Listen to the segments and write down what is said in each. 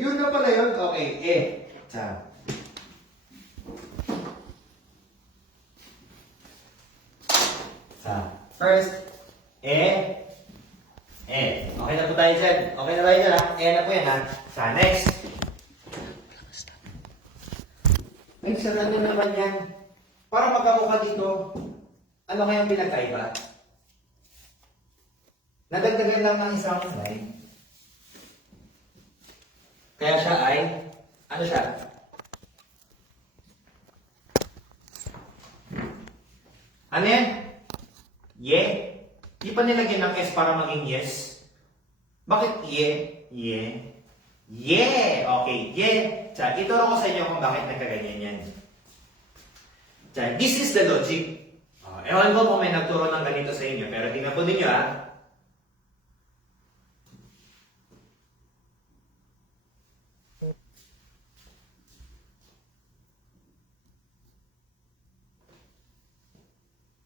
Yun na pala yun. Okay, E. Sa. First, E. E. Okay na po tayo dyan. Okay na tayo dyan ha. E na po yan ha. Sa next. Ay, sarang na naman yan. Para magkamukha dito, ano kayang pinagkaiba? Nadagdagan lang ng isang line. Kaya siya ay, ano siya? Ano yan? Ye? Di pa nilagyan ng S para maging yes? Bakit ye? Ye? Ye! Okay, ye! Tiyan, ituro ko sa inyo kung bakit nagkaganyan yan. Tiyan, this is the logic. Ewan ko kung may nagturo ng ganito sa inyo, pero tingnan po ninyo ha.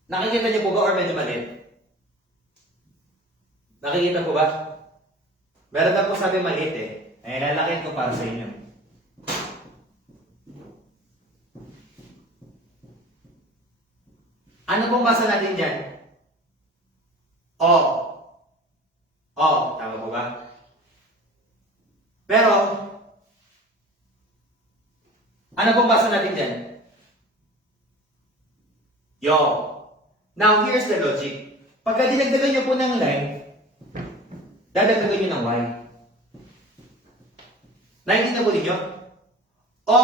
Nakikita niyo po ba or medyo maliit? Nakikita po ba? Meron na po sabi maliit eh. Ay, lalakin ko para sa inyo. Ano pong basa natin dyan? O. O. Tama po ba? Pero, ano pong basa natin dyan? Yo. Now, here's the logic. Pagka dinagdagan nyo po ng line, dadagdagan nyo ng y. Naintindihan po ninyo? O,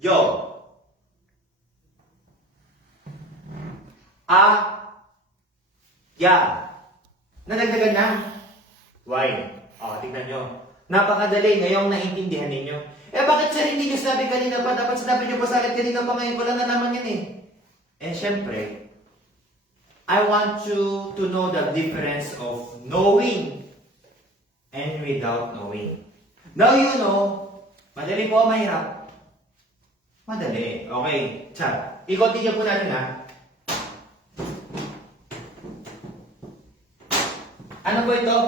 yo. A, ya. Nadagdagan na. Y. O, tingnan nyo. Napakadali ngayong naintindihan ninyo. Eh, bakit sir hindi nyo sinabi kanina pa? Dapat sinabi nyo pa sa akin kanina pa, ngayon ko lang nalaman yan eh. Eh, syempre, I want you to know the difference of knowing and without knowing. Now you know, madali po o mahirap? Madali. Okay, chat. I-continue po natin ha. Ano po ito?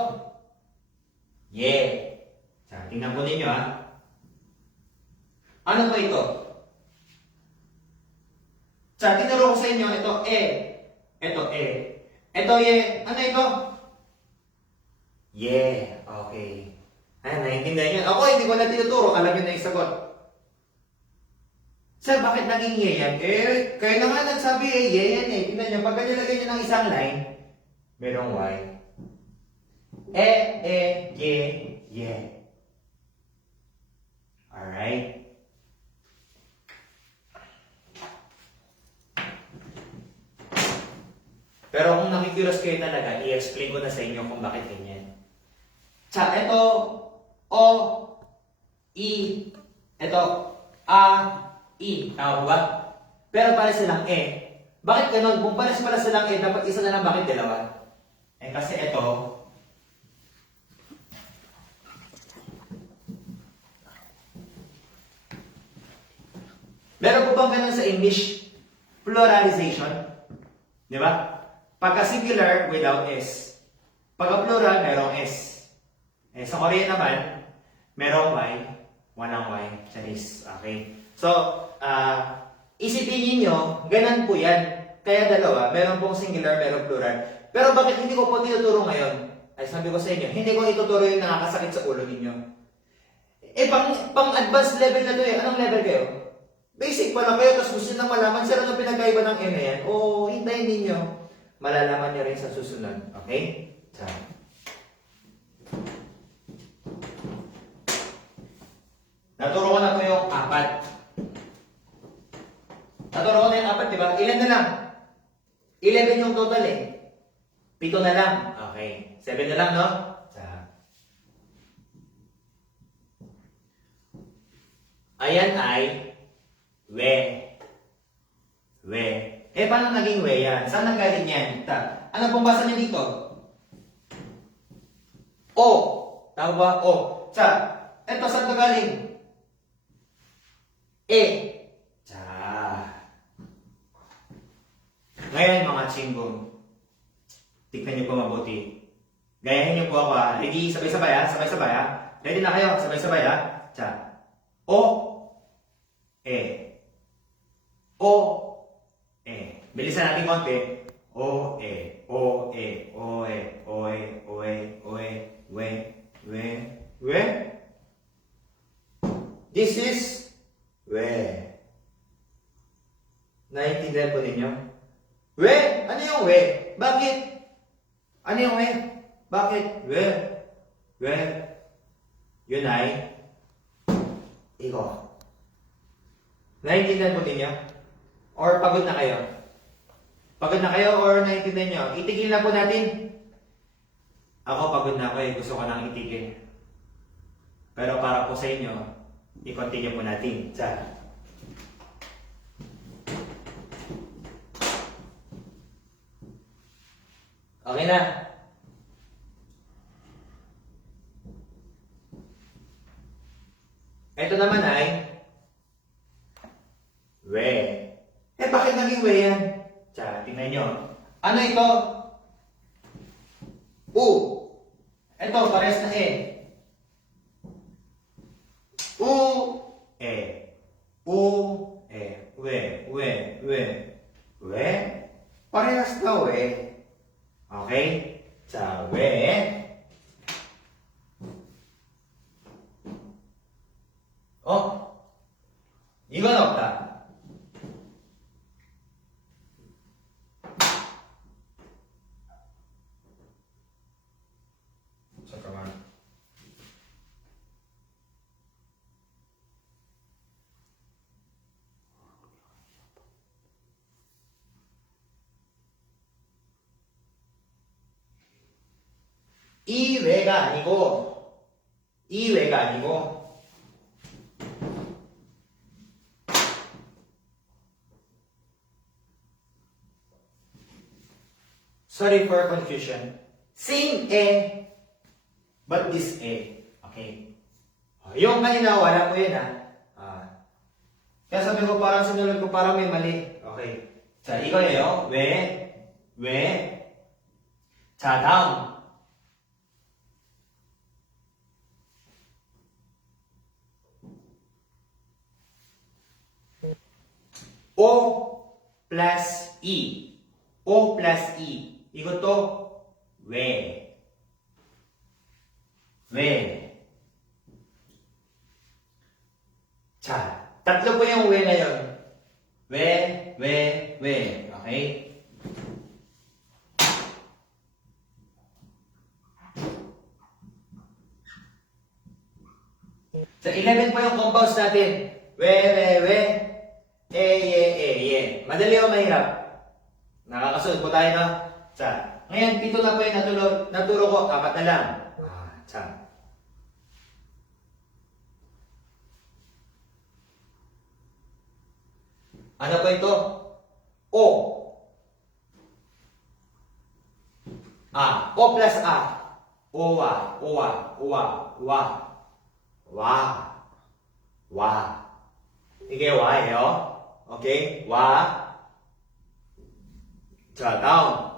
Yeah. Chat, tingnan po ninyo ha. Ano po ito? Chat, tinuro ko sa inyo, ito E. Ito E. Ito ye. Ano ito? Yeah. Okay. Ayan, naiintindihan nyo. Ako, hindi ko na tinuturo. Alam nyo na yung sagot. Sir, bakit naging ye yan? Eh, kayo na nga nagsabi eh, ye yan eh. Tingnan nyo, pagka nilagay nyo ng isang line, merong y. Ye, ye. Alright? Pero kung nakikilos kayo talaga, i-explain ko na sa inyo kung bakit ganyan. Tsa, ito, O, I, ito, A, I. Tama ba? Pero pala silang E. Bakit ganun? Kung pala silang E, dapat isa na lang, bakit dalawa? Eh kasi ito, meron po bang ganun sa English? Pluralization. Di ba? Pagka singular, without S. Pagka plural, merong S. Eh, sa Korean naman, merong Y, walang Y, Chinese. Okay? So, isipin niyo, ganun po yan. Kaya dalawa, meron pong singular, merong plural. Pero bakit hindi ko po tinuturo ngayon? Ay, sabi ko sa inyo, hindi ko ituturo yung nakakasakit sa ulo ninyo. Eh, pang-advanced level na to eh. Anong level kayo? Basic pa lang kayo, tapos gusto nang malaman, sir, ano pinagkaiba ng N na yan? O, hintayin ninyo. Malalaman niyo rin sa susunod. Okay? So, naturo ko na po yung 4. Naturo ko na yung 4, di ba? Ilan na lang? 11 yung total eh. 7 na lang. Okay. 7 na lang, no? So, ayan ay we. Eh, paano naging we yan? Saan nanggaling yan? Ano pong basa niya dito? O. Tama ba? O. Eto, saan ka galing? E. Ngayon, mga chinggong, tignan niyo po mabuti. Gayahin niyo po ako ha. Hindi sabay-sabay ha. Sabay-sabay ha. Ready na kayo? Sabay-sabay ha? Cha. O, E. O, E. Bilisan natin konti. O, E. O, E. O, E. O, E. O, E. O, E. We. We. We. This is we. Naiintindihan po ninyo? We? Ano yung we? Bakit? Ano yung we? Bakit? We. We. Yun ay iko. Naiintindihan po ninyo? Or pagod na kayo? Pagod na kayo or naiintindihan nyo? Itigil na po natin. Ako pagod na ako eh. Gusto ko nang itigil. Pero para po sa inyo, i-continue po natin. Okay na. Ito naman ay we. Eh bakit naging we yan? Tingnan nyo. Ano ito? U. Ito, pares na E. U. E. U. E. We. We. We. We. Parehas na we. Okay? we. 이건 없다. 잠깐만. 이외가 아니고 sorry for confusion. Same A, but this A. Okay? Yung kanina, wala mo yun ha. Kaya sabi ko parang sinulad ko parang may mali. Okay. 자, 이거예요. 왜. 자, 다음. O plus E. O plus E. 이것도 왜. 자, tatlo po yung we ngayon. We. Okay? Sa 11 po yung compounds natin. We. Ye. Madali o mahirap? Nakakasunod po tayo, no? Ngayon, 7 na po yung naturo ko. 4 na lang. Ano po ito? O. O plus A. Owa. 이게 와예요. 오케이? 와. 자, 다음.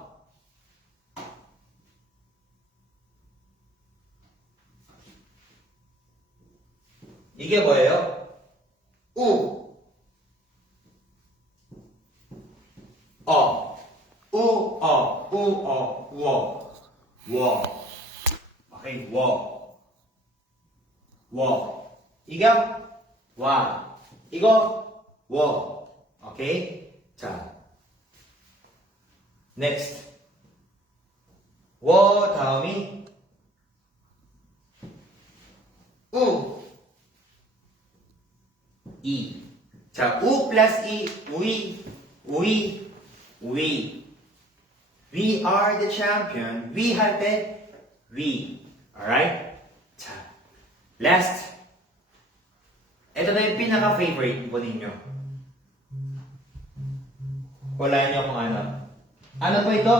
이게 뭐예요? 우. 우어. 오케이, 이게 와. 이거 워. 오케이? 자. next. 다음이 우. 이. 자, 우 플러스 이. 우이. We are the champion. We 할 때 we. Alright? 자. last. ito na yung pinaka-favorite po ninyo. Wala nyo kung ano. Ano po ito?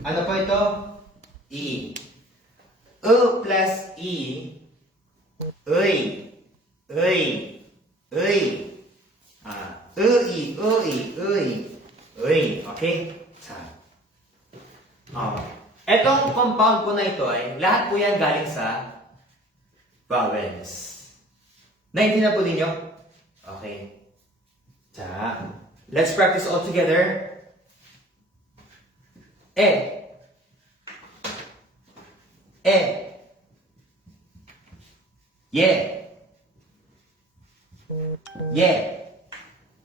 Ano po ito? E. Plus E. Uy. Okay? Etong compound compound po na ito ay, lahat po yan galing sa vowels. Naintindihan po ninyo? Okay. Let's practice all together. E. E. Ye. Ye.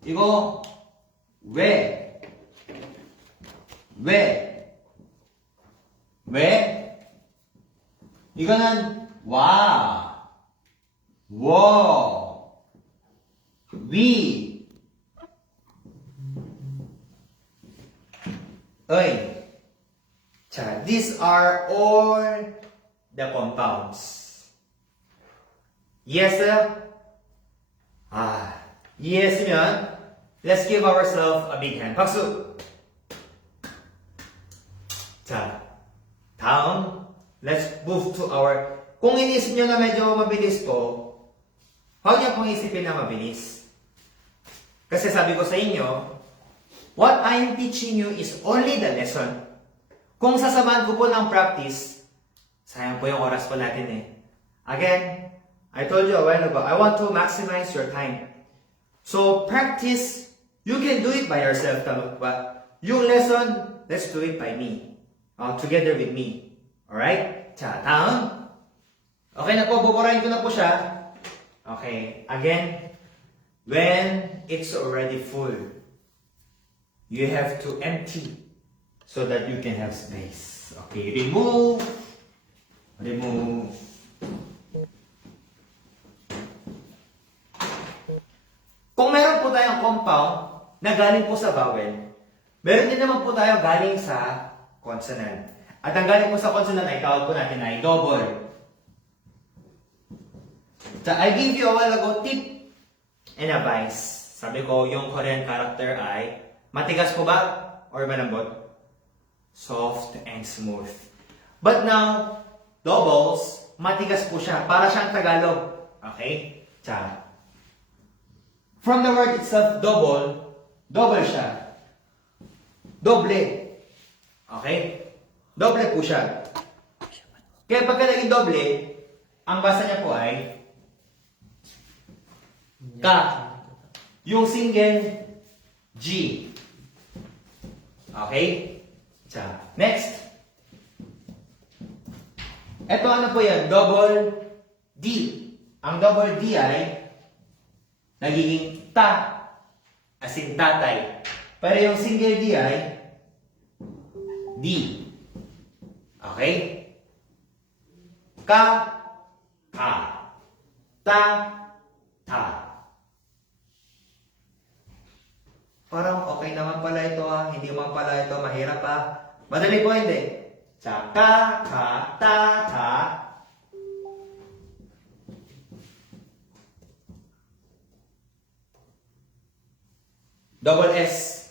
이거 왜? 왜? 왜? 이거는 와. 워. 위. 어이. 자, these are all the compounds. 이해했어요? 이해했으면 let's give ourselves a big hand. 박수! 자, 다음 let's move to our kung inisip nyo na medyo mabilis po, huwag nyo pong isipin na mabilis. Kasi sabi ko sa inyo, what I am teaching you is only the lesson. Kung sasamahan ko po ng practice, sayang po yung oras po natin eh. Again, I told you a while ago, I want to maximize your time. So, practice, you can do it by yourself, tama ba? Yung lesson, let's do it by me. Together with me. Alright? 자, daam. Okay na po, buburahin ko na po siya. Okay, again, when it's already full, you have to empty so that you can have space. Okay, remove. Remove. Kung meron po tayong compound na galing po sa vowel, meron din naman po tayo galing sa consonant. At ang galing po sa consonant ay tawag po natin ay double. So, I gave you a while ago tip and advice. Sabi ko, yung Korean character ay matigas po ba? Or malambot? Soft and smooth. But now, doubles, matigas po siya. Para siyang Tagalog. Okay? Cha. From the word itself, double, double siya. Doble. Okay? Doble po siya. Kaya pagka naging doble, ang basa niya po ay ka. Yung single, G. Okay? Cha. Next. Ito ano po yan? Double D. Ang double D ay nagiging ta. As in tatay. Pero yung single D ay D. Okay? Ka. Ka. Ta. Ta. Parang okay naman pala ito hindi naman pala ito mahirap Madali po hindi. Sa ka, ka, ta, ta. Double S.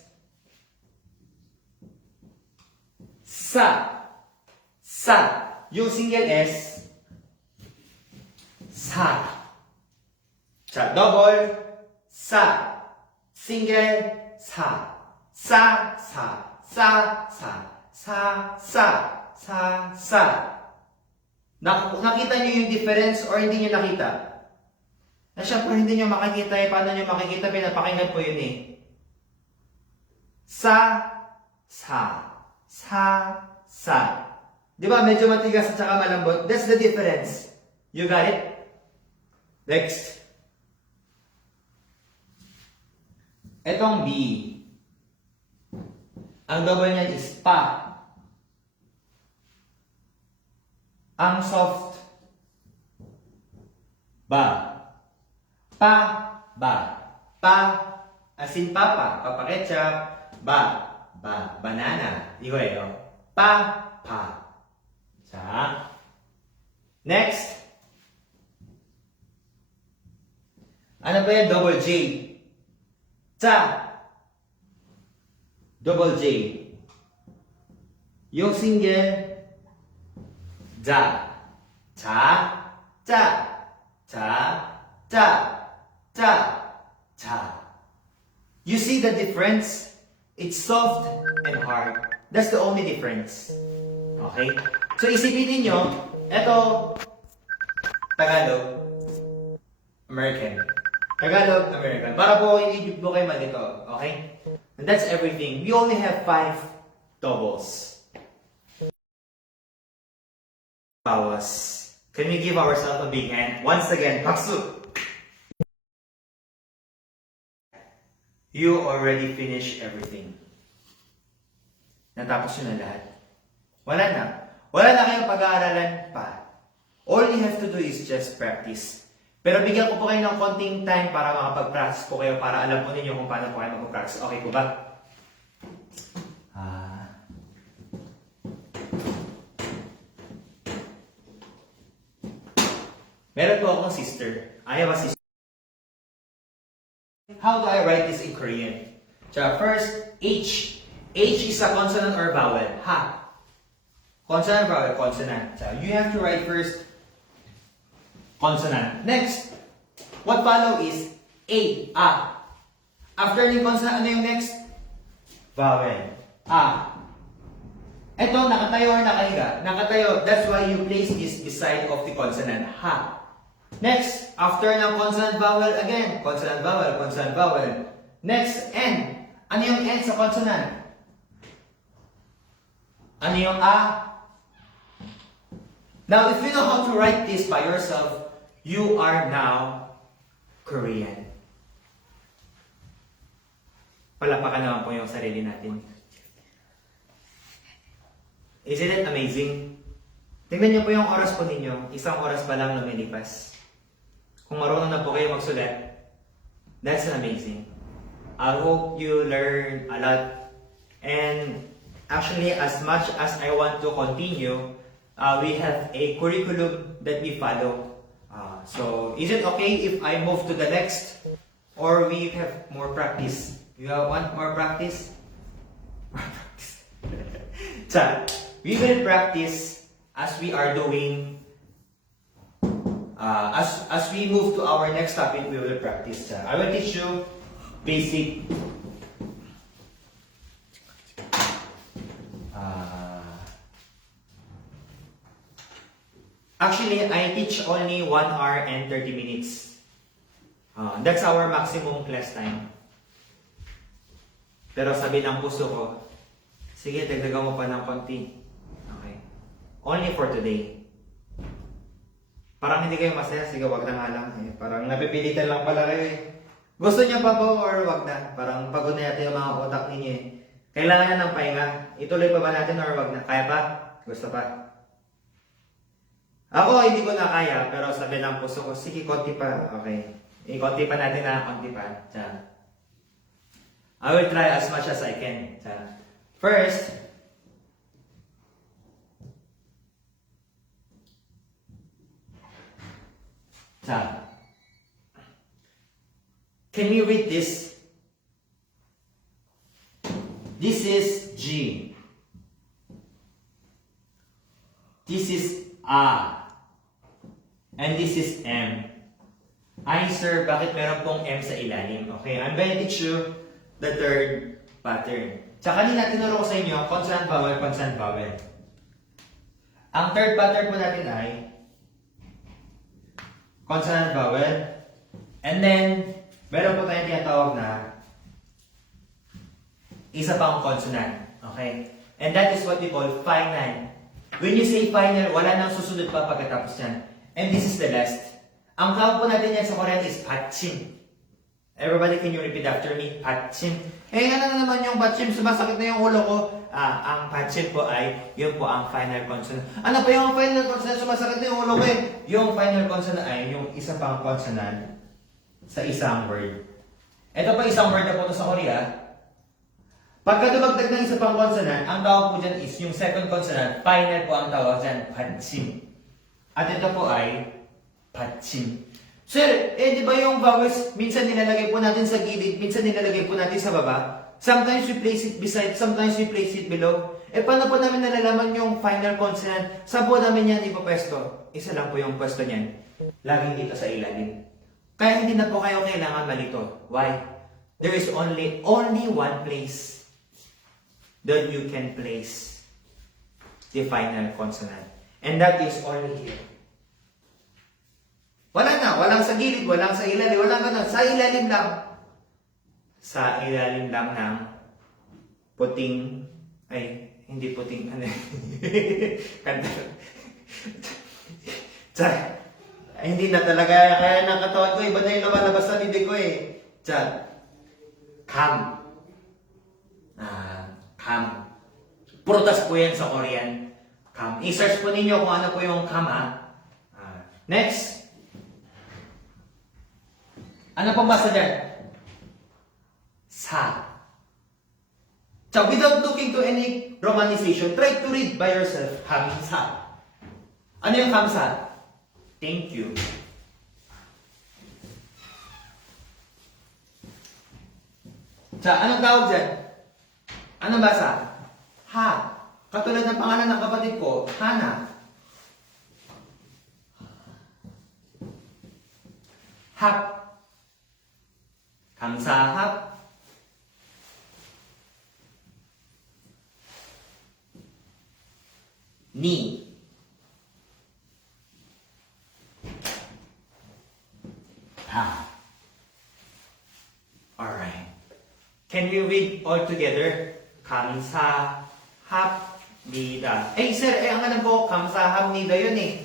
Sa. Sa. Yung single S. Sa. Sa. Double. Sa. Single. Sa. Sa. Sa. Sa. Sa. Sa. Sa. Sa. Sa. Nakita niyo yung difference or hindi niyo nakita? Na syempre hindi niyo makikita paano niyo makikita? Pinapakinggan po yun eh. Sa. Sa. Sa. Sa. Di ba? Medyo matigas at saka malambot. That's the difference. You got it? Next. Etong B. Ang double niya is pa. Ang soft. Ba. Pa. Ba. Pa. As in papa. Papa ketchup. Ba. Ba. Banana. Igo eh. Pa. Pa. Sa. Next. Ano ba yan? Double J. Cha. Double J. Yung single, ja. Cha. Cha. Cha. Cha. Cha. Cha. You see the difference? It's soft and hard. That's the only difference. Okay? So isipin ninyo, eto, Tagalog, American. Tagalog, American. Para po hindi po kayo malito, okay? And that's everything. We only have 5 doubles. Bawas. Can we give ourselves a big hand? Once again, paksu! You already finished everything. Natapos yun na lahat. Wala na. Wala na kayong pag-aaralan pa. All you have to do is just practice. Pero bigyan ko po kayo ng konting time para makapag-practice po kayo para alam po ninyo kung paano po kayo mag-practice. Okay po ba? Meron po akong sister. I have a sister. How do I write this in Korean? So first, H. H is a consonant or vowel. Ha. Consonant, vowel, consonant. So you have to write first consonant. Next, what follow is A. A. After yung consonant, ano yung next? Vowel. A. Ito, nakatayo or nakahiga? Nakatayo. That's why you place this beside of the consonant. Ha. Next, after ng consonant vowel again. Consonant vowel, consonant vowel. Next, N. Ano yung N sa consonant? Ano yung A? Now, if you know how to write this by yourself, you are now Korean. Palapakan naman po yung sarili natin. Isn't it amazing? Tingnan niyo po yung oras po ninyo. Isang oras pa lang lumilipas. Kung marunong na po kayo magsulat, that's amazing. I hope you learn a lot. And actually, as much as I want to continue, we have a curriculum that we follow. So, is it okay if I move to the next? Or we have more practice? You want more practice? So, we will practice as we are doing. As we move to our next topic, we will practice. I will teach you basic. Actually, I teach only 1 hour and 30 minutes. That's our maximum class time. Pero sabi ng puso ko, sige, dagdagan mo pa ng konti. Okay. Only for today. Parang hindi kayo masaya, sige, wag na nga lang. Parang napipilitan lang pala kayo eh. Gusto niyo pa po or wag na? Parang pagod na yata yung mga utak ninyo eh. Kailangan na ng pahinga. Ituloy pa ba natin or wag na? Kaya pa? Gusto pa? Ako, hindi ko na kaya, pero sabi ng puso ko, sige, konti pa. Okay. Konti pa natin na, konti pa. I will try as much as I can. First, can we read this? This is G. This is A. And this is M. Ay sir, bakit meron pong M sa ilalim? Okay, I'm gonna teach you the third pattern. Sa kanina, tinuro ko sa inyo, consonant vowel, consonant vowel. Ang third pattern po natin ay consonant vowel. And then, meron po tayong tinatawag na isa pang consonant. Okay? And that is what we call final. When you say final, wala nang susunod pa pagkatapos yan. And this is the last. Ang tawag po natin yan sa Korean is patchim. Everybody, can you repeat after me? Patchim. Ano na naman yung patchim? Sumasakit na yung ulo ko. Ang patchim po ay, yun po ang final consonant. Ano pa yung final consonant? Sumasakit na yung ulo ko eh. Yung final consonant ay yung isa pang consonant sa isang word. Ito pa isang word na po ito sa Korea. Pagka dumagdag ng isa pang consonant, ang tawag po dyan is yung second consonant. Final po ang tawag dyan, patchim. At ito po ay patchim. Sir, di ba yung vowels, minsan nilalagay po natin sa gilid, minsan nilalagay po natin sa baba? Sometimes we place it beside, sometimes we place it below. Paano po namin nalalaman yung final consonant? Saan po namin yan ipapwesto? Isa lang po yung pwesto niyan. Laging dito sa ilalim. Kaya hindi na po kayo kailangan malito. Why? There is only one place that you can place the final consonant. And that is only here. Wala na, walang sa gilid, walang sa ilalim, walang ganun. Sa ilalim lang. Sa ilalim lang ng puting, ay, hindi puting, ano, kanta. Tsaka, ay, hindi na talaga kaya ng katawan ko, iba na yung lumalabas sa bibig ko eh. Tsaka, kam. Kam. Prutas po yan sa Korean. Kam. I-search po ninyo kung ano po yung kam ha. Next. Ano pong basa dyan? Sa. So, without looking to any romanization, try to read by yourself. Kamsa. Ano yung kamsa? Thank you. So, anong tawag dyan? Anong basa? Ha. Katulad ng pangalan ng kapatid ko, Hana. Hap. 감사합. 니. 다. Alright. Can we read all together? 감사합니다. Eh sir, ang alam ko, 감사합니다 yun eh.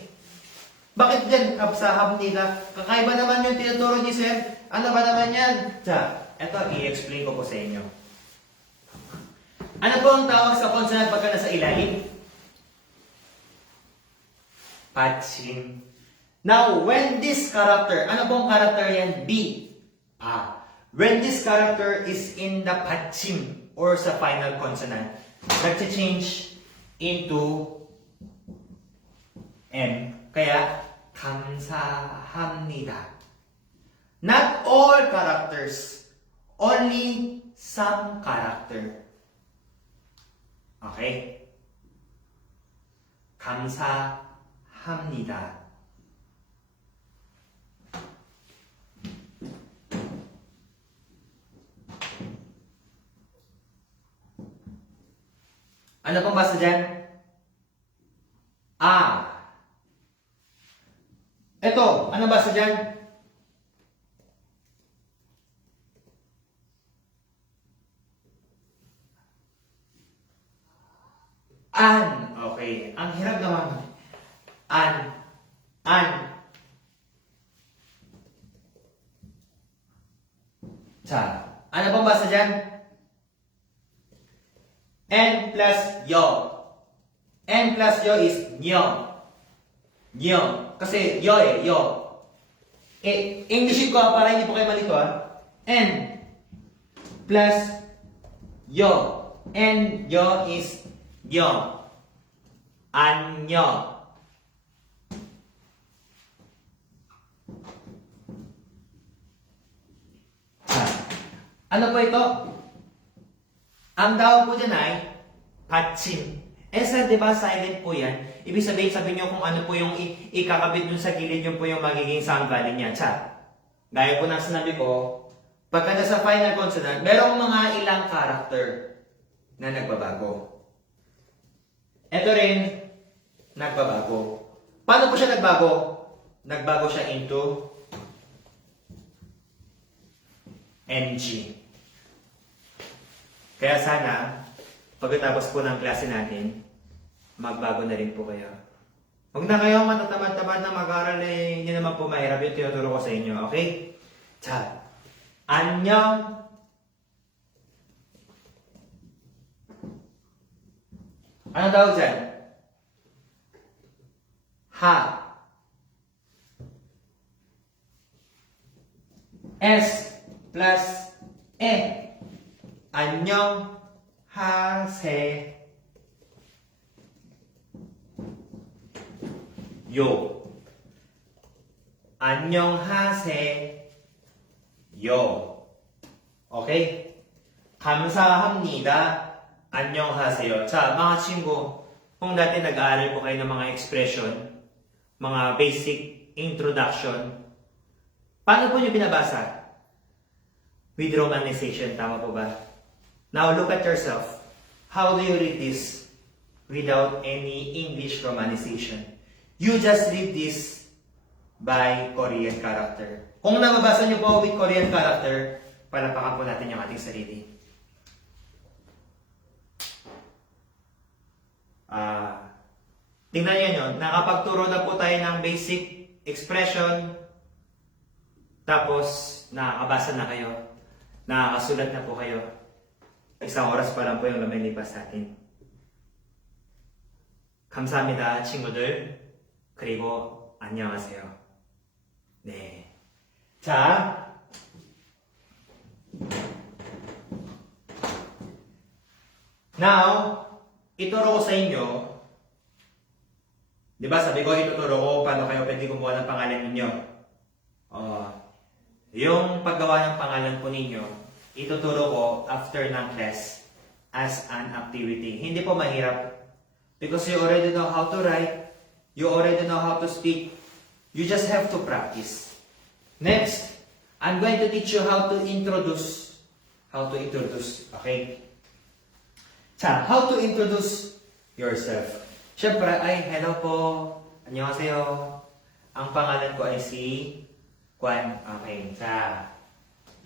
Bakit dyan, 감사합니다? Kakaiba naman yung tinuturo ni sir. Ano ba naman yan? Tsa, eto, i-explain ko po sa inyo. Ano po ang tawag sa consonant pagka nasa ilalim? Patsim. Now, when this character, ano pong character yan? B. Pa. When this character is in the patsim or sa final consonant, nag-change into M. Kaya, 감사합니다. Not all characters, only some character. Okay? 감사합니다. Ano pong basa dyan? Ito, ano basa dyan? An. Okay. Ang hirap naman. An. Sa. Ano pong basa dyan? N plus yo. N plus yo is nyo. Nyo. Kasi yo eh, yo. Englishin ko para hindi po kayo malito N plus yo. N yo is nyo. Anyo. Ano po ito? Ang tawag po dyan ay patsim. Sir, di ba silent po yan? Ibig sabihin nyo kung ano po yung ikakabit dun sa gilid yun po yung magiging sound valley niya. Gaya po ng sinabi ko, pagka nasa final consonant, merong mga ilang character na nagbabago. Ito rin, nagbabago. Paano po siya nagbago? Nagbago siya into NG. Kaya sana, pagkatapos po ng klase natin, magbago na rin po kayo. Huwag na kayong matatamad-tamad na mag-aral eh, hindi naman po mahirap yung tinuturo ko sa inyo, okay? 자, 안녕. Ano daw dyan? Ha. S plus E. 안녕 하세요. 안녕하세요. Okay? 감사합니다. 안녕하세요. 자, mga 친구, kung dati nag-aaral po kayo ng mga expression, mga basic introduction, paano po nyo binabasa? With romanization, tama po ba? Now, look at yourself. How do you read this? without any English romanization. You just read this by Korean character. Kung nababasa niyo po with Korean character, palapakan po natin yung ating sarili. Tingnan niyo yun, nakapagturo na po tayo ng basic expression, tapos nakakabasa na kayo, nakakasulat na po kayo. Isang oras pa lang po yung lumilipas sa atin. 감사합니다, 친구들. 그리고 안녕하세요. 네. 자. Now, ituro ko sa inyo. Di ba sabi ko, ituturo ko paano kayo pwede gumawa ng pangalan ninyo. Yung paggawa ng pangalan po ninyo, ituturo ko after ng class as an activity. Hindi po mahirap. Because you already know how to write, you already know how to speak, you just have to practice. Next, I'm going to teach you how to introduce. Okay? 자, how to introduce yourself. Siyempre, hello po, 안녕하세요. Ang pangalan ko ay si Kwan. Okay, 자,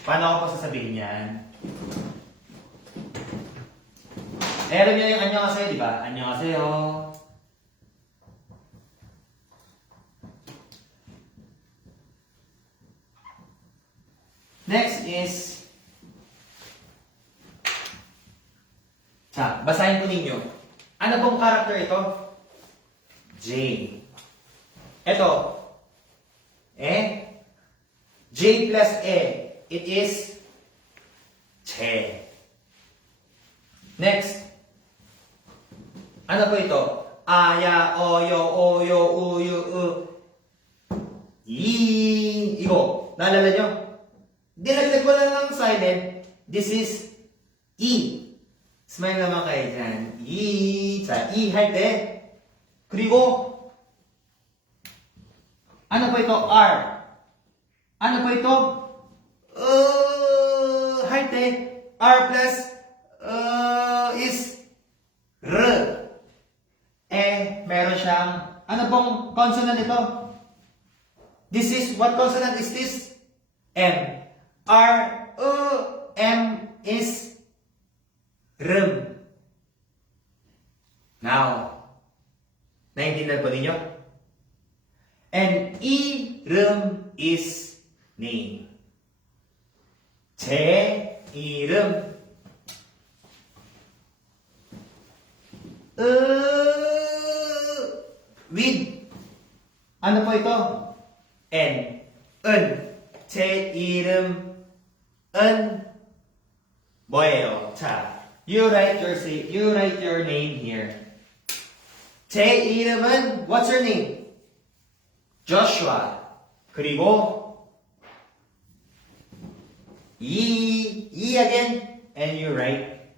paano ako po sasabihin yan? Alam niyo yung 안녕하세요, di ba? 안녕하세요. Next is, basahin po ninyo. Ano pong character ito? J. Ito. J plus E. It is che. Next. Ano po ito? Aya, oyo, oyo, uyo, Igo. Naalala nyo? Dinagdag ko lang ng silent. This is E. Smile naman kayo dyan. 자, 할 때. 그리고, ano po ito? R. Ano po ito? 할 때, R plus is R. Meron siyang, ano pong consonant ito? This is, what consonant is this? M. R, M is R. Now, naintindihan po ninyo? And 이름 is name. 제 이름. With. Ano po ito? N. 제 이름은 뭐예요? 자, you write your name here. 제 이름은, what's your name? Joshua. 그리고 E again, and you write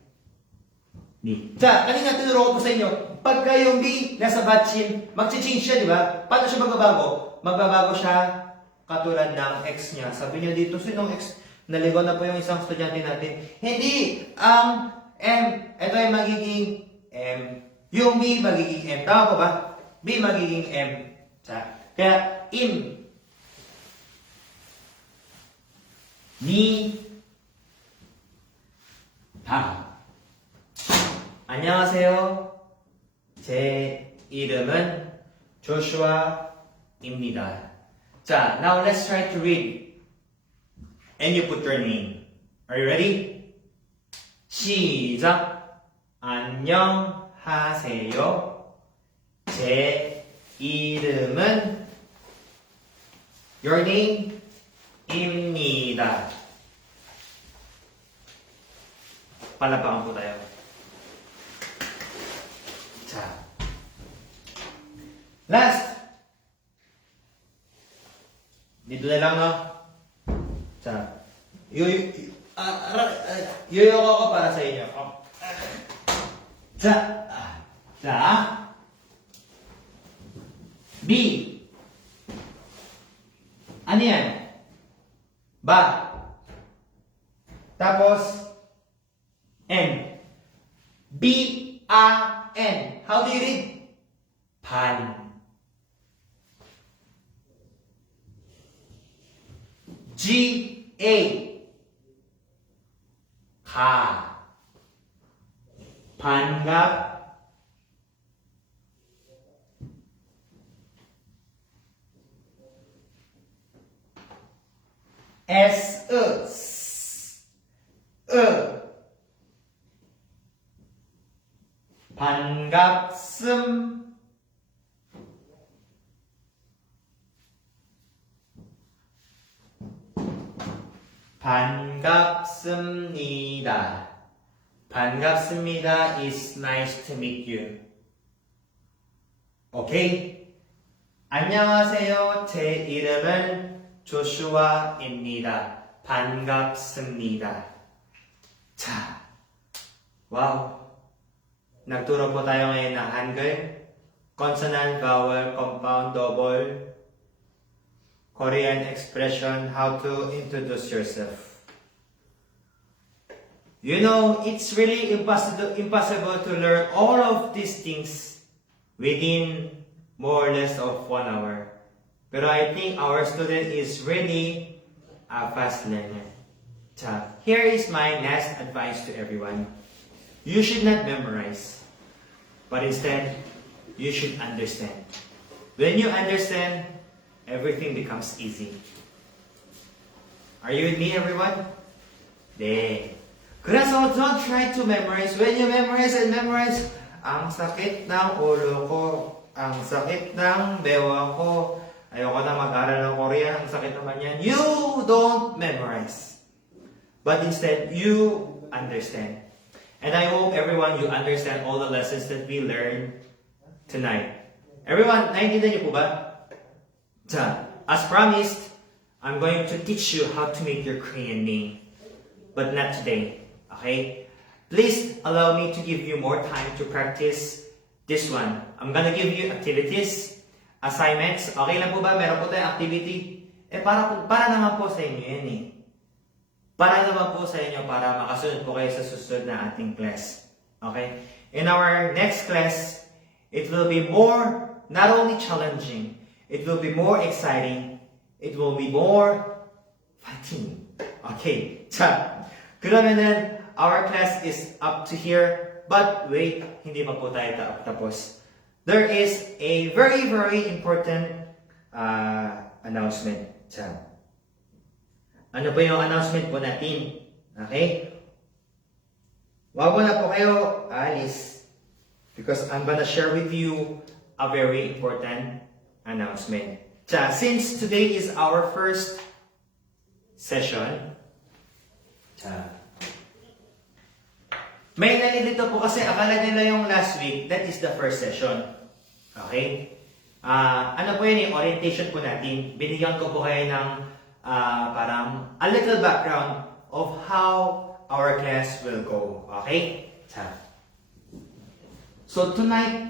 me. 자, kanina tinuro ko po sa inyo, pagka yung B nasa batchin, mag-change siya, di ba? Paano siya magbabago? Magbabago siya katulad ng X niya. Sabi niyo dito, sinong X? Naligaw na po yung isang estudyante natin. Hindi, ang M, ito ay magiging M. Yung B magiging M. Tama po ba? B magiging M. Kaya, im. 니. 다. 안녕하세요. 제 이름은 조슈아입니다. 자, now let's try to read. And you put your name. Are you ready? 시작. 안녕하세요. 제 이름은 your name 입니다. palakpakan po tayo. 자, last. Dito na lang, no? 자, yoyoko ko para sa inyo. 자, B. Ano yan? Ba. Tapos, N. B-A-N. How do you read? Pan. G-A. Ka. Panggap. S-E. 반갑음. 반갑습니다. 반갑습니다 is nice to meet you. Okay? 안녕하세요. 제 이름은 조슈아입니다. 반갑습니다. 자, wow. Nagturo po tayo ngayon ng Hangul, consonant, vowel, compound, double, Korean expression, how to introduce yourself. You know, it's really impossible to learn all of these things within more or less of 1 hour. Pero I think our student is really a fast learner. So, here is my last advice to everyone. You should not memorize, but instead, you should understand. When you understand, everything becomes easy. Are you with me, everyone? There. So don't try to memorize. When you memorize, ang sakit ng ulo ko, ang sakit ng bewa ko, ayoko na mag-aral ng Korean, ang sakit naman yan. You don't memorize. But instead, you understand. And I hope everyone, you understand all the lessons that we learned tonight. Everyone, naiintindihan niyo po ba? As promised, I'm going to teach you how to make your Korean name. But not today, okay? Please allow me to give you more time to practice this one. I'm gonna give you activities, assignments. Okay lang po ba? Meron po tayong activity. Para naman po sa inyo yan eh. Para naman po sa inyo, para makasunod po kayo sa susunod na ating class. Okay? In our next class, it will be more, not only challenging, it will be more exciting, it will be more fighting. Okay. Kailangan our class is up to here, but wait, hindi pa po tayo tapos. There is a very, very important announcement. Ano po yung announcement po natin? Okay? Wag na po kayo alis because I'm gonna share with you a very important announcement. Since today is our first session, may nalilito po kasi akala nila yung last week, that is the first session. Okay? Ano po yun yung orientation po natin? Binigyan ko po kayo ng parang a little background of how our class will go. Okay? So tonight,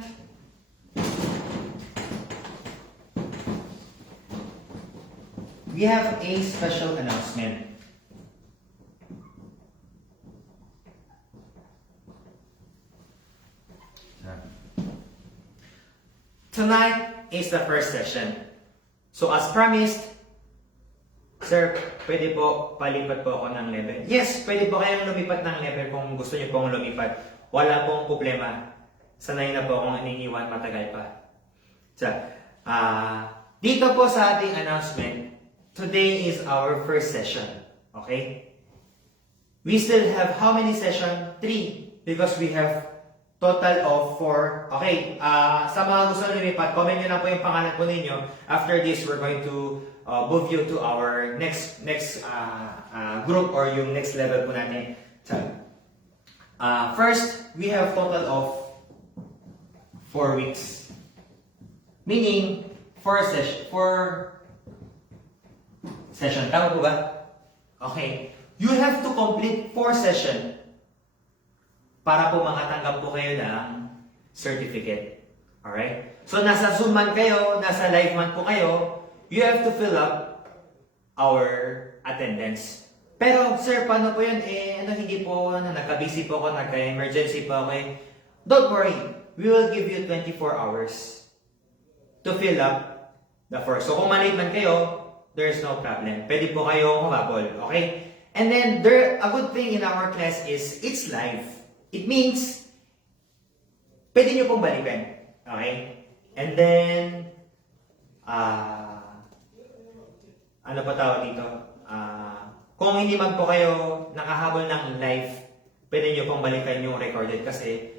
we have a special announcement. Tonight is the first session. So as promised, sir, pwede po palipat po ako ng level. Yes, pwede po kayong lumipat ng level kung gusto niyo pong lumipat. Wala pong problema. Sanay na po akong iniiwan matagal pa. Dito po sa ating announcement, today is our first session. Okay? We still have how many sessions? 3. Because we have total of 4. Okay, sa mga gusto lumipat, comment nyo lang po yung pangalan po ninyo. After this, we're going to move you to our next group or yung next level po natin. First, we have total of 4 weeks. Meaning, 4 session. Tama po ba? Okay. You have to complete 4 sessions para po makatanggap po kayo ng certificate. Alright? So, nasa Zoom man kayo, nasa live man po kayo, you have to fill up our attendance. Pero, sir, paano po yun? Hindi po, nagka-busy po ako, nagka-emergency po ako. Don't worry. we will give you 24 hours to fill up the form. So kung malate man kayo, there's no problem. Pwede po kayo humabol, okay? And then, a good thing in our class is, it's live. It means, pwede nyo pong balikan, okay? And then, ano pa tawag dito? Kung hindi man po kayo nakahabol ng live, pwede nyo pong balikan yung recorded kasi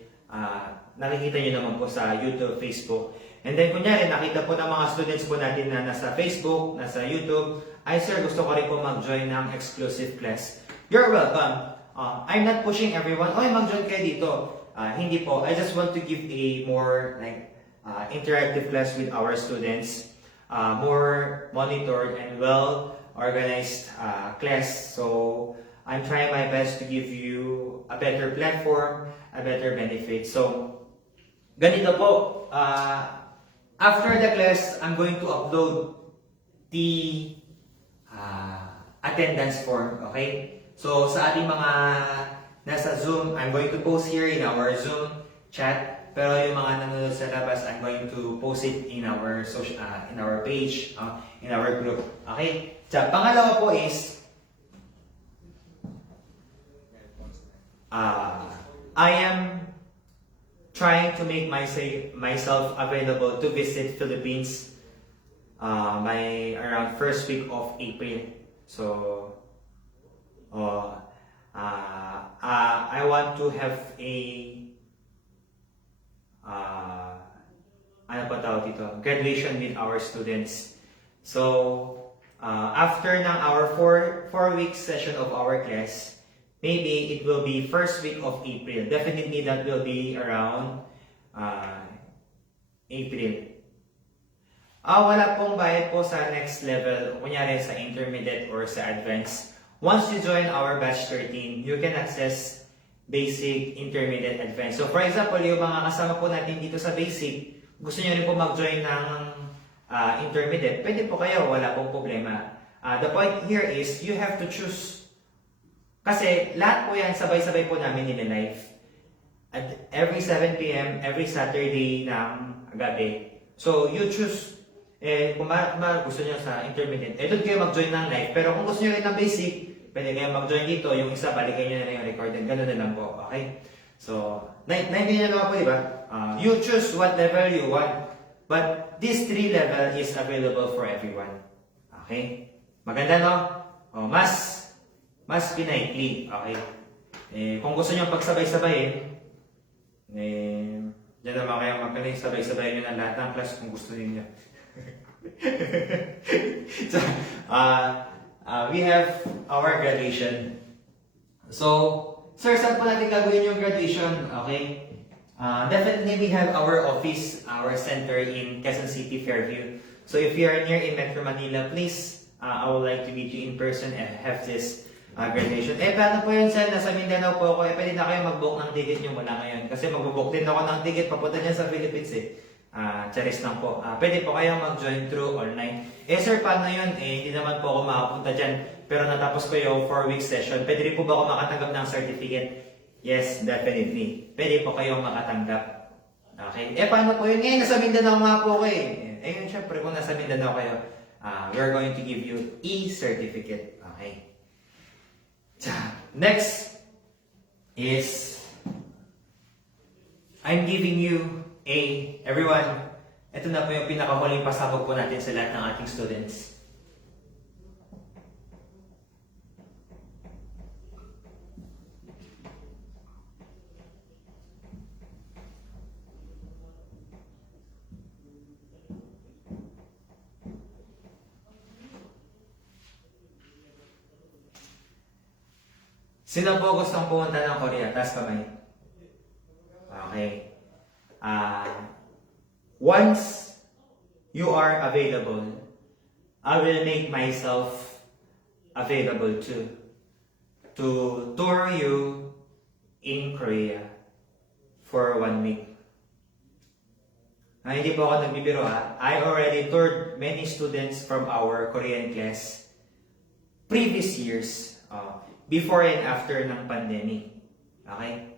nakikita nyo naman po sa YouTube, Facebook. And then, kunyari, nakita po ng mga students po natin na nasa Facebook, nasa YouTube, ay sir, gusto ko rin po mag-join ng exclusive class. You're welcome. I'm not pushing everyone, oy, mag-join kayo dito. Hindi po. I just want to give a more interactive class with our students. More monitored and well-organized class. So, I'm trying my best to give you a better platform, a better benefit. So, ganito po. After the class, I'm going to upload the attendance form, okay? So, sa ating mga nasa Zoom, I'm going to post here in our Zoom chat. Pero yung mga nanonood sa labas, I'm going to post it in our social, in our page, in our group. Okay? So, pangalawa po is, I am trying to make myself available to visit Philippines by around first week of April. So, I want to have a ano pa tawag dito? Graduation with our students. So, after ng our 4-week session of our class, maybe it will be first week of April. Definitely that will be around April. Wala pong bayad po sa next level, kunyari sa intermediate or sa advanced. Once you join our batch 13, you can access basic, intermediate, advanced. So for example, yung mga kasama po natin dito sa basic, gusto nyo rin po mag-join ng intermediate, pwede po kayo, wala pong problema. The point here is, you have to choose. Kasi lahat po yan, sabay-sabay po namin nila-live. At every 7 p.m., every Saturday ng gabi. So, you choose. Kung gusto nyo sa intermediate, doon kayo mag-join ng live. Pero kung gusto nyo rin ng basic, pwede kayo mag-join dito. Yung isa, balikan nyo na lang yung recorded. Ganun na lang po. Okay? So, naintindihan nyo naman po, di ba? You choose what level you want. But this 3 level is available for everyone. Okay? Maganda, no? Mas pinaikli. Okay? Kung gusto nyo pagsabay-sabayin, dyan naman kayo magkaling sabay-sabayin nyo ng lahat ng class kung gusto niyo. So, we have our graduation. So, sir, saan po natin gagawin yung graduation? Okay? Definitely we have our office, our center in Quezon City, Fairview. So if you are near in Metro Manila, please, I would like to meet you in person and have this graduation. Paano po yun, sir? Nasa Mindanao po ako. Pwede na kayo mag-book ng ticket nyo mula ngayon. Kasi mag-book din ako ng ticket papunta dyan sa Philippines Charis lang po. Pwede po kayong mag-join through online. Sir, paano yun? Hindi naman po ako makapunta dyan. Pero natapos ko yung 4-week session. Pwede rin po ba ako makatanggap ng certificate? Yes, definitely. Pwede po kayong makatanggap. Okay? Paano po yun? Ngayon, nasa Mindanao nga po ko yun, syempre, kung nasa Mindanao kayo, we're going to give you e-certificate. Okay? Next is, I'm giving you everyone, ito na po yung pinakahuling pasabog po natin sa lahat ng ating students. Sino po gustong pumunta ng Korea? Taas kamay. Okay. Once you are available, I will make myself available too to tour you in Korea for 1 week. Hindi po ako nagbibiro I already toured many students from our Korean class previous years, before and after ng pandemic. Okay?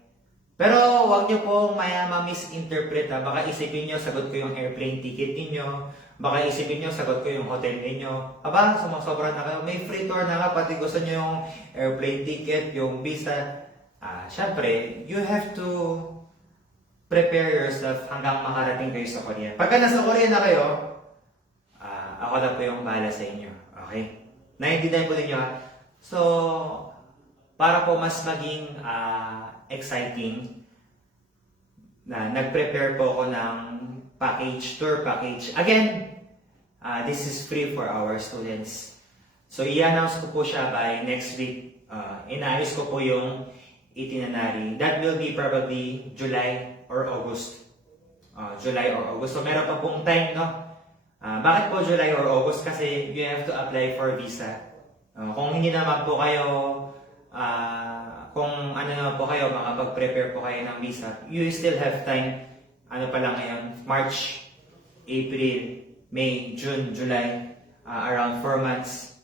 Pero wag niyo pong ma-misinterpret ha. Baka isipin niyo sagot ko yung airplane ticket ninyo. Baka isipin niyo sagot ko yung hotel ninyo. Aba, sumasobra na kayo. May free tour na nga, pati gusto niyo yung airplane ticket, yung visa. Syempre, you have to prepare yourself hanggang makarating kayo sa Korea. Pagka nasa Korea na kayo, ako na po yung bahala sa inyo. Okay? Naiintindihan po ninyo ha? So, para po mas maging exciting, nag-prepare po ako ng tour package. Again, this is free for our students. So, i-announce ko po siya by next week. Inaayos ko po yung itinerary. That will be probably July or August. July or August. So, meron pa pong time, no? Bakit po July or August? Kasi you have to apply for visa. Kung hindi naman po kayo, kung ano naman po kayo, makapag-prepare po kayo ng visa, you still have time. Ano pa lang ngayon? March, April, May, June, July, around 4 months.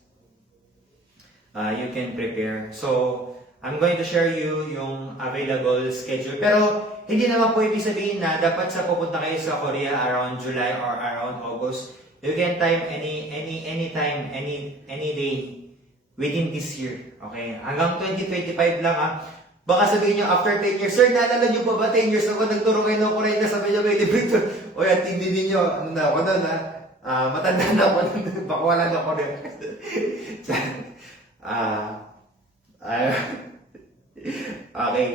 You can prepare. So, I'm going to share you yung available schedule. Pero, hindi naman po ibig sabihin na dapat sa pupunta kayo sa Korea around July or around August. You can time any time, any day within this year. Okay? Hanggang 2025 lang ha. Baka sabihin nyo, after 10 years, sir, naalala nyo pa ba 10 years ako nagturo kayo ng Korea na sabi nyo kayo dito? O yan, tingnan ninyo, ano na ako doon ha? Matanda na ako doon, baka wala na ako doon. Okay,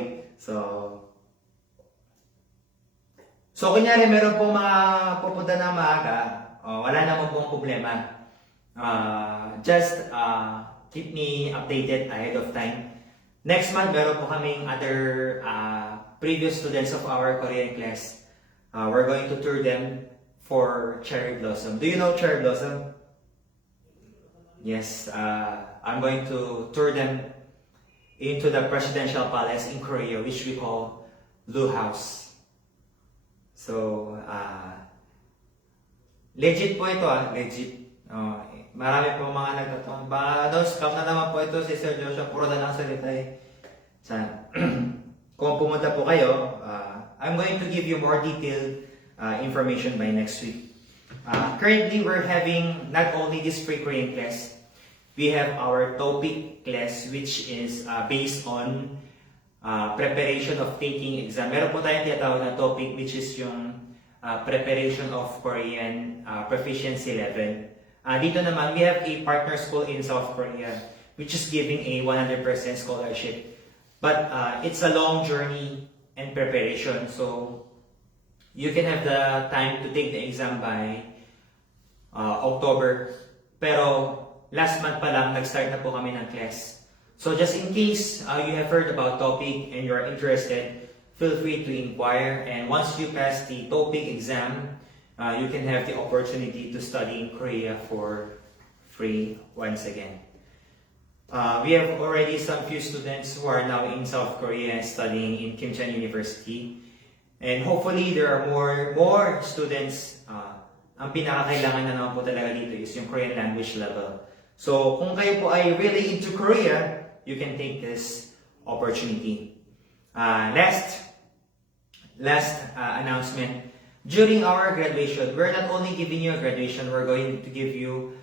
so kunyari meron pong mga pupunta na maaga, wala naman pong problema. Just keep me updated ahead of time. Next month, meron po kaming other previous students of our Korean class. We're going to tour them for Cherry Blossom. Do you know Cherry Blossom? Yes, I'm going to tour them into the presidential palace in Korea, which we call Blue House. So, legit po ito legit. Marami po mga nagtatanong, baka scam na naman po ito si Sir Joshua, puro na lang salita eh. Kung pumunta po kayo, I'm going to give you more detailed information by next week. Currently, we're having not only this free Korean class, we have our topic class which is based on preparation of taking exam. Meron po tayong tinatawag na topic which is yung preparation of Korean proficiency level. Dito naman, we have a partner school in South Korea which is giving a 100% scholarship. But it's a long journey and preparation. So, you can have the time to take the exam by October. Pero, last month pa lang, nag-start na po kami ng class. So, just in case you have heard about topic and you're interested, feel free to inquire. And once you pass the topic exam, you can have the opportunity to study in Korea for free once again. We have already some few students who are now in South Korea studying in Kimcheon University. And hopefully there are more students. Ang pinakakailangan na naman po talaga dito is yung Korean language level. So kung kayo po ay really into Korea, you can take this opportunity. Last announcement. During our graduation, we're not only giving you a graduation, we're going to give you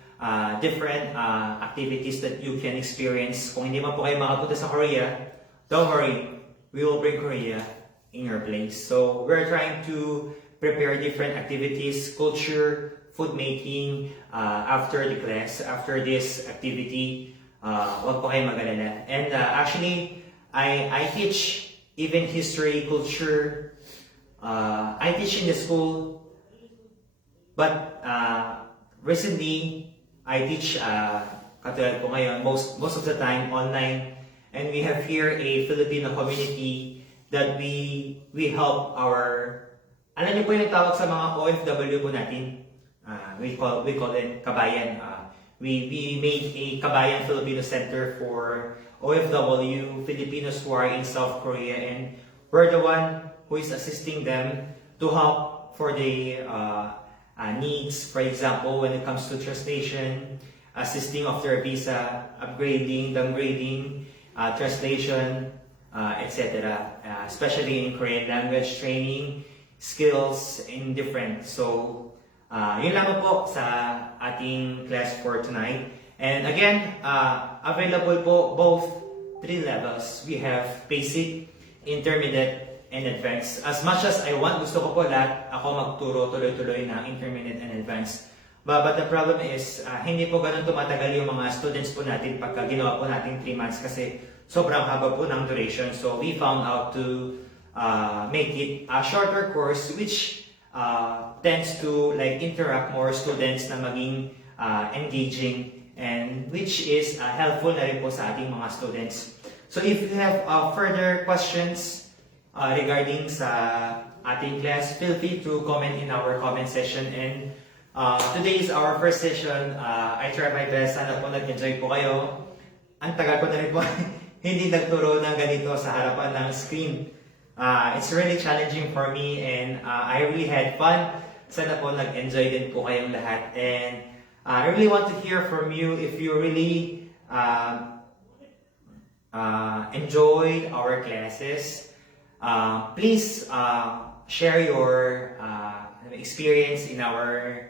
different activities that you can experience. Kung hindi man po kayo makapunta sa Korea, don't worry, we will bring Korea in your place. So we're trying to prepare different activities, culture, food making, after the class, after this activity. Huwag po kayo mag-alala. And actually, I teach even history, culture. I teach in the school, but recently, I teach, katulad po ngayon, most of the time online. And we have here a Filipino community that we help our, alam niyo po yung tawag sa mga OFW po natin. We call it Kabayan. We made a Kabayan Filipino Center for OFW, Filipinos who are in South Korea, and we're the one who is assisting them to help for the needs. For example, when it comes to translation, assisting of their visa, upgrading, downgrading, translation, etc. Especially in Korean language training, skills in different. So, yun lamang po sa ating class for tonight. And again, available po both 3 levels. We have basic, intermediate, and advanced. As much as I want, gusto ko po lahat ako magturo tuloy-tuloy na intermediate and advanced. But the problem is, hindi po ganun tumatagal yung mga students po natin pagka ginawa po natin 3 months kasi sobrang haba po ng duration. So we found out to make it a shorter course which tends to like interact more students na maging engaging and which is helpful na rin po sa ating mga students. So if you have further questions regarding sa ating class, feel free to comment in our comment session. And today is our first session. I try my best. Sana po nag-enjoy po kayo. Ang tagal ko na rin po hindi nagturo ng ganito sa harapan ng screen. It's really challenging for me and I really had fun. Sana po nag-enjoy din po kayong lahat. And I really want to hear from you if you really enjoyed our classes. Please share your experience in our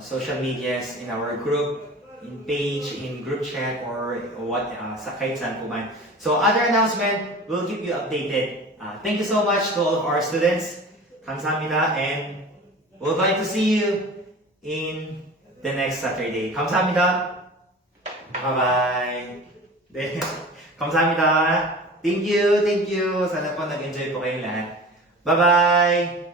social medias, in our group, in page, in group chat, or what sa kahit saan po man. So other announcement, we'll keep you updated. Thank you so much to all of our students. 감사합니다, and we're going to see you in the next Saturday. 감사합니다. Bye-bye. 감사합니다. Thank you, thank you. Sana po nag-enjoy po kayong lahat. Bye-bye.